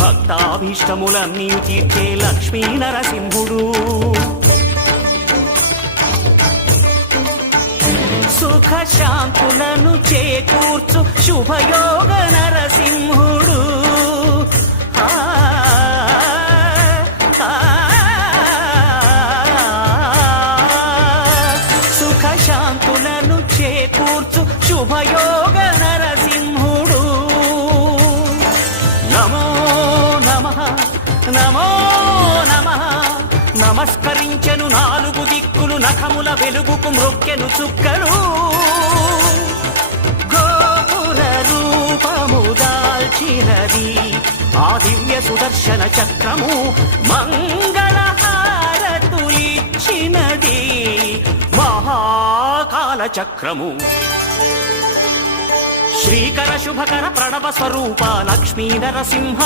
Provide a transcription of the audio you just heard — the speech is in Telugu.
భక్తాభీష్టములన్నీ తీర్చే లక్ష్మీ నరసింహుడు. సుఖ శాంతులను చేకూర్చు శుభయోగ నరసింహుడు. సుఖ శాంతులను చేకూర్చు శుభయోగ నరసింహుడు. నమో నమః నమో నమః. నమస్కరించెను నాలుగు దిక్కులు, నఖముల వెలుగుకు మ్రొక్కెను చుక్కలు. గోపుర రూపము దాల్చినది ఆ దివ్య సుదర్శన చక్రము, మంగళహారతులిచ్చినది మహాకాల చక్రము. శ్రీకర శుభకర ప్రణవ స్వరూప లక్ష్మీ నరసింహ.